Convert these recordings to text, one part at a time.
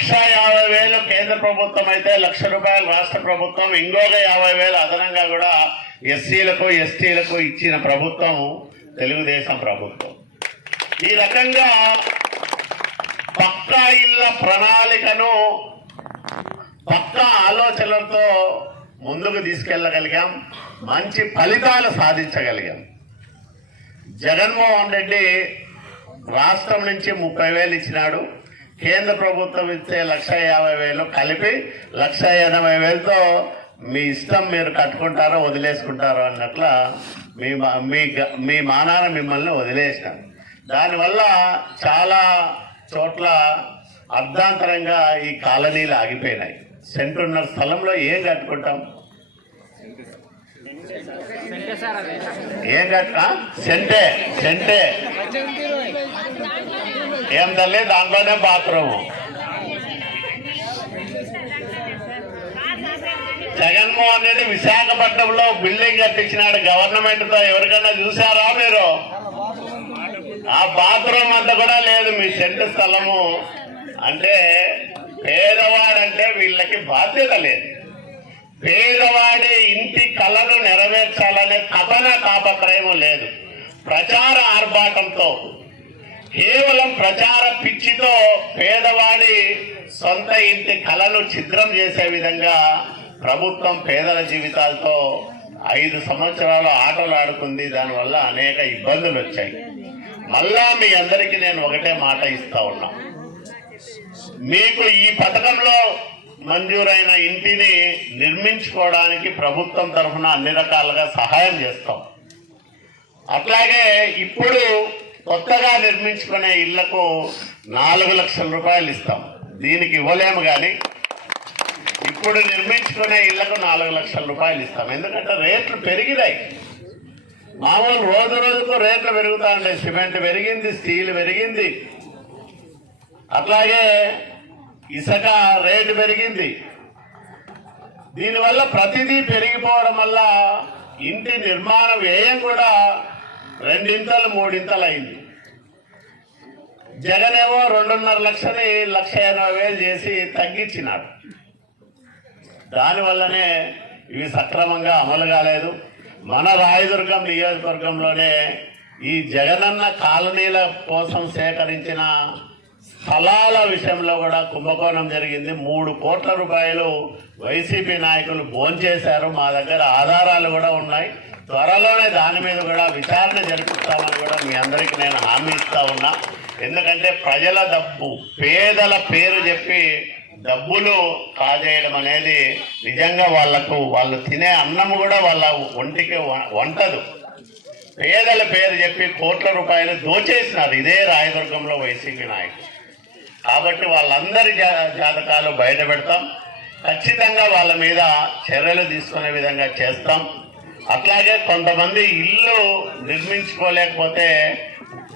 లక్ష యాభై వేలు కేంద్ర ప్రభుత్వం అయితే లక్ష రూపాయలు రాష్ట్ర ప్రభుత్వం ఇంకొక యాభై వేలు అదనంగా కూడా ఎస్సీలకు ఎస్టీలకు ఇచ్చిన ప్రభుత్వం తెలుగుదేశం ప్రభుత్వం. ఈ రకంగా పక్కా ఇళ్ళ ప్రణాళికను పక్కా ఆలోచనలతో ముందుకు తీసుకెళ్ళగలిగాం మంచి ఫలితాలు సాధించగలిగాం. జగన్మోహన్ రెడ్డి రాష్ట్రం నుంచి ముప్పై వేలు ఇచ్చినాడు. కేంద్ర ప్రభుత్వం ఇచ్చే లక్ష యాభై వేలు కలిపి లక్ష ఎనభై వేలతో మీ ఇష్టం మీరు కట్టుకుంటారో వదిలేసుకుంటారో అన్నట్ల మీ మా- మీ గ- మీ మానాన మిమ్మల్ని వదిలేసినాం. దానివల్ల చాలా చోట్ల అర్ధాంతరంగా ఈ కాలనీలు ఆగిపోయినాయి. సెంటున్నర స్థలంలో ఏం కట్టుకుంటాం? ఏం కట్ట సెంటే సెంటే. ఏం తల్లి దాంట్లోనే బాత్రూమ్. జగన్మోహన్ రెడ్డి విశాఖపట్నంలో బిల్డింగ్ కట్టించినాడు గవర్నమెంట్తో. ఎవరికైనా చూసారా మీరు? ఆ బాత్రూమ్ అంతా కూడా లేదు మీ సెంటు స్థలము. అంటే పేదవాడంటే వీళ్ళకి బాధ్యత లేదు. పేదవాడి ఇంటి కళను నెరవేర్చాలనే తపన తాపత్రయం లేదు. ప్రచార ఆర్భాటంతో కేవలం ప్రచార పిచ్చితో పేదవాడి సొంత ఇంటి కళను చిత్రం చేసే విధంగా ప్రభుత్వం పేదల జీవితాలతో ఐదు సంవత్సరాలు ఆటలు ఆడుకుంది. దానివల్ల అనేక ఇబ్బందులు వచ్చాయి. మళ్ళా మీ అందరికీ నేను ఒకటే మాట ఇస్తా ఉన్నా. మీకు ఈ పథకంలో మంజూరైన ఇంటిని నిర్మించుకోవడానికి ప్రభుత్వం తరఫున అన్ని రకాలుగా సహాయం చేస్తాం. అట్లాగే ఇప్పుడు కొత్తగా నిర్మించుకునే ఇళ్ళకు నాలుగు లక్షల రూపాయలు ఇస్తాం. దీనికి ఇవ్వలేము కానీ ఇప్పుడు నిర్మించుకునే ఇళ్ళకు నాలుగు లక్షల రూపాయలు ఇస్తాం. ఎందుకంటే రేట్లు పెరిగినాయి. మామూలు రోజు రోజుకు రేట్లు పెరుగుతా ఉంటాయి సిమెంట్ పెరిగింది స్టీల్ పెరిగింది. అట్లాగే ఇసుక రేటు పెరిగింది. దీనివల్ల ప్రతిదీ పెరిగిపోవడం వల్ల ఇంటి నిర్మాణ వ్యయం కూడా రెండింతలు మూడింతలు అయింది. జగనేమో రెండున్నర లక్షని లక్ష ఎనభై వేలు చేసి తగ్గించినాడు. దానివల్లనే ఇవి సక్రమంగా అమలు కాలేదు. మన రాయదుర్గం నియోజకవర్గంలోనే ఈ జగనన్న కాలనీల కోసం సేకరించిన స్థలాల విషయంలో కూడా కుంభకోణం జరిగింది. మూడు కోట్ల రూపాయలు వైసీపీ నాయకులు భోంచేశారు. మా దగ్గర ఆధారాలు కూడా ఉన్నాయి. త్వరలోనే దాని మీద కూడా విచారణ జరుపుతామని కూడా మీ అందరికీ నేను హామీ ఇస్తా ఉన్నా. ఎందుకంటే ప్రజల డబ్బు పేదల పేరు చెప్పి డబ్బులు కాజేయడం అనేది నిజంగా వాళ్ళకు వాళ్ళు తినే అన్నం కూడా వాళ్ళ ఒంటికి వంటదు. పేదల పేరు చెప్పి కోట్ల రూపాయలు దోచేసినారు. ఇదే రాయదుర్గంలో వైసీపీ నాయకులు. కాబట్టి వాళ్ళందరి జా- జాతకాలు బయట పెడతాం. ఖచ్చితంగా వాళ్ళ మీద చర్యలు తీసుకునే విధంగా చేస్తాం. అట్లాగే కొంతమంది ఇల్లు నిర్మించుకోలేకపోతే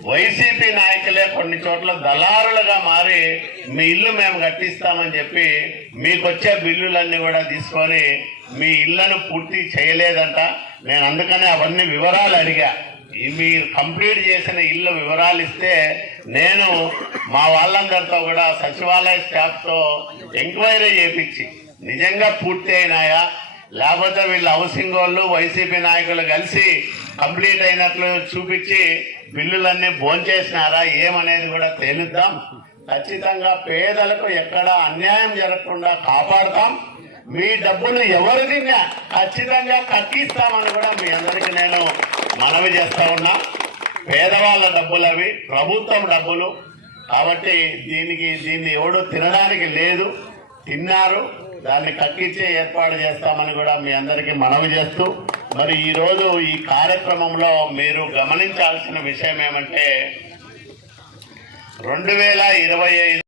వైసీపీ నాయకులే కొన్ని చోట్ల దళారులుగా మారి మీ ఇల్లు మేము కట్టిస్తామని చెప్పి మీకు వచ్చే బిల్లులన్నీ కూడా తీసుకొని మీ ఇళ్ళను పూర్తి చేయలేదంట. నేను అందుకనే అవన్నీ వివరాలు అడిగా. మీరు కంప్లీట్ చేసిన ఇల్లు వివరాలు ఇస్తే నేను మా వాళ్ళందరితో కూడా సచివాలయ స్టాఫ్తో ఎంక్వైరీ చేపించి నిజంగా పూర్తి అయినాయా లేకపోతే వీళ్ళు హౌసింగ్ వాళ్ళు వైసీపీ నాయకులు కలిసి కంప్లీట్ అయినట్లు చూపించి బిల్లులన్నీ భోంచేసినారా ఏమనేది కూడా తేలుద్దాం. ఖచ్చితంగా పేదలకు ఎక్కడ అన్యాయం జరగకుండా కాపాడతాం. మీ డబ్బులు ఎవరు తిన్నా ఖచ్చితంగా కట్టిస్తామని కూడా మీ అందరికీ నేను మనవి చేస్తా ఉన్నా. పేదవాళ్ళ డబ్బులు అవి ప్రభుత్వం డబ్బులు. కాబట్టి దీనికి దీన్ని ఎవడు తినడానికి లేదు. తిన్నారు. దాన్ని కట్టించే ఏర్పాటు చేస్తామని కూడా మీ అందరికీ మనవి చేస్తూ మరి ఈరోజు ఈ కార్యక్రమంలో మీరు గమనించాల్సిన విషయం ఏమంటే రెండు వేల ఇరవై ఐదు